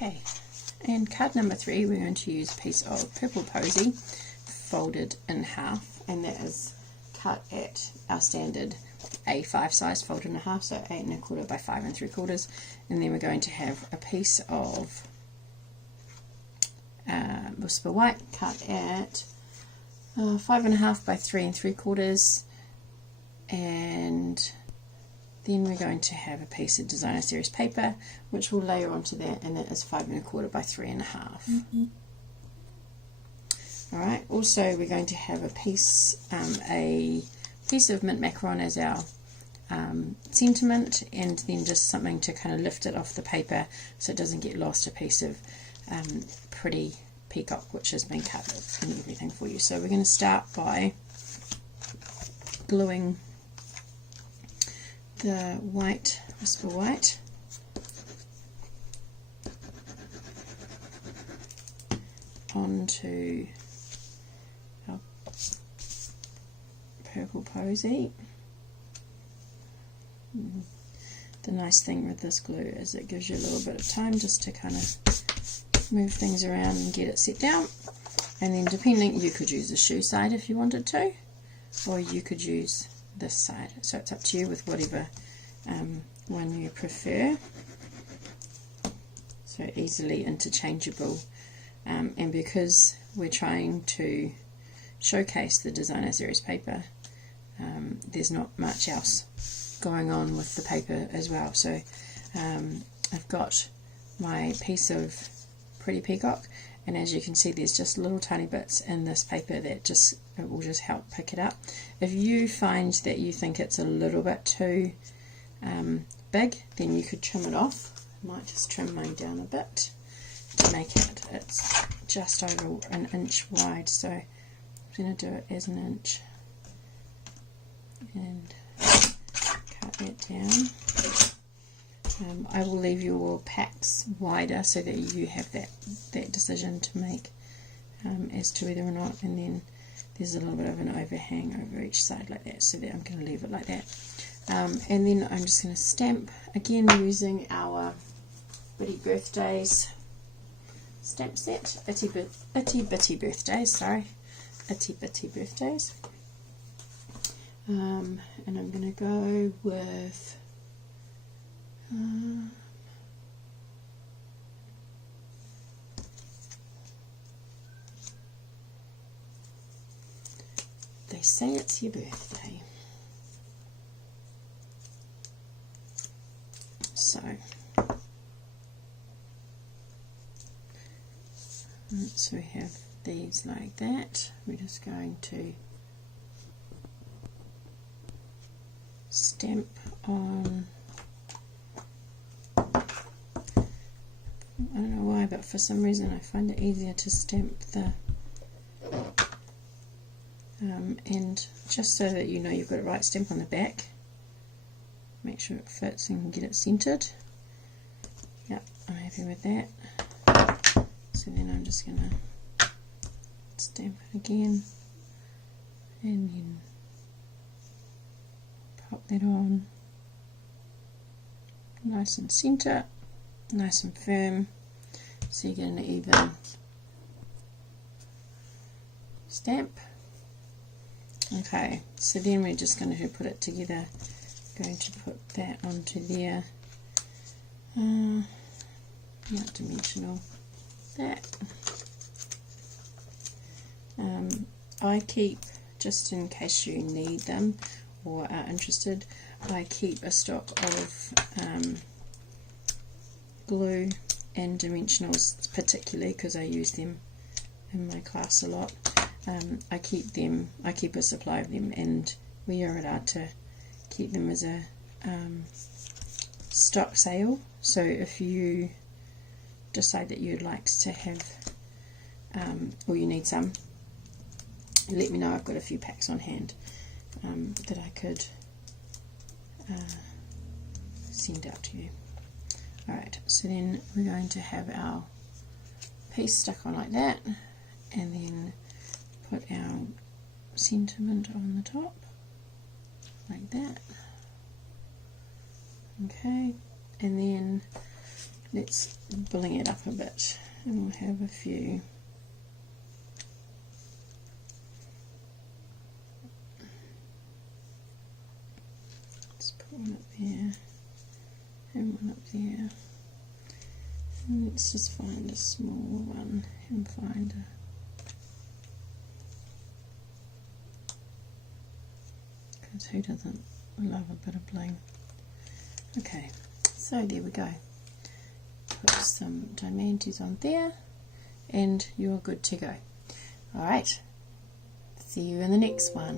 Okay, and card number 3, we're going to use a piece of purple posy folded in half, and that is cut at our standard A5 size, folded in half, so 8 1/4 by 5 3/4, and then we're going to have a piece of whisper white cut at 5 1/2 by 3 3/4, and then we're going to have a piece of designer series paper which we'll layer onto that, and that is 5 1/4 by 3 1/2. Alright, also we're going to have a piece of mint macaron as our sentiment, and then just something to kind of lift it off the paper so it doesn't get lost, a piece of pretty peacock which has been cut and everything for you. So we're going to start by gluing the white, whisper white, onto our purple posy. The nice thing with this glue is it gives you a little bit of time just to kind of move things around and get it set down, and then depending, you could use the shoe side if you wanted to, or you could use this side, so it's up to you with whatever one you prefer. So easily interchangeable, and because we're trying to showcase the designer series paper, there's not much else going on with the paper as well. So I've got my piece of pretty peacock, and as you can see there's just little tiny bits in this paper that it will just help pick it up. If you find that you think it's a little bit too big, then you could trim it off. I might just trim mine down a bit to make it's just over an inch wide, so I'm going to do it as an inch and cut that down. I will leave your packs wider so that you have that decision to make as to whether or not, and then there's a little bit of an overhang over each side like that, so that I'm going to leave it like that. And then I'm just going to stamp again using our Bitty Birthdays stamp set, Itty Bitty Birthdays, sorry, Itty Bitty Birthdays. And I'm going to go with they say it's your birthday, so once we have these like that, we're just going to stamp on. I don't know why, but for some reason I find it easier to stamp the and just so that you know you've got it right, stamp on the back, make sure it fits and get it centered. Yep, I'm happy with that. So then I'm just going to stamp it again and then pop that on nice and center, nice and firm, so you get an even stamp. Okay, so then we're just going to put it together, going to put that onto there, not dimensional, that. I keep, just in case you need them or are interested, I keep a stock of glue and dimensionals, particularly because I use them in my class a lot. I keep a supply of them, and we are allowed to keep them as a stock sale. So if you decide that you'd like to have or you need some, let me know. I've got a few packs on hand that I could send out to you. Alright, so then we're going to have our piece stuck on like that, and then put our sentiment on the top like that. Okay, and then let's bling it up a bit, and we'll have a few. Let's put one up there and one up there, and let's just find a small one and find a because who doesn't love a bit of bling? Okay, so there we go. Put some diamantes on there and you're good to go. Alright, see you in the next one.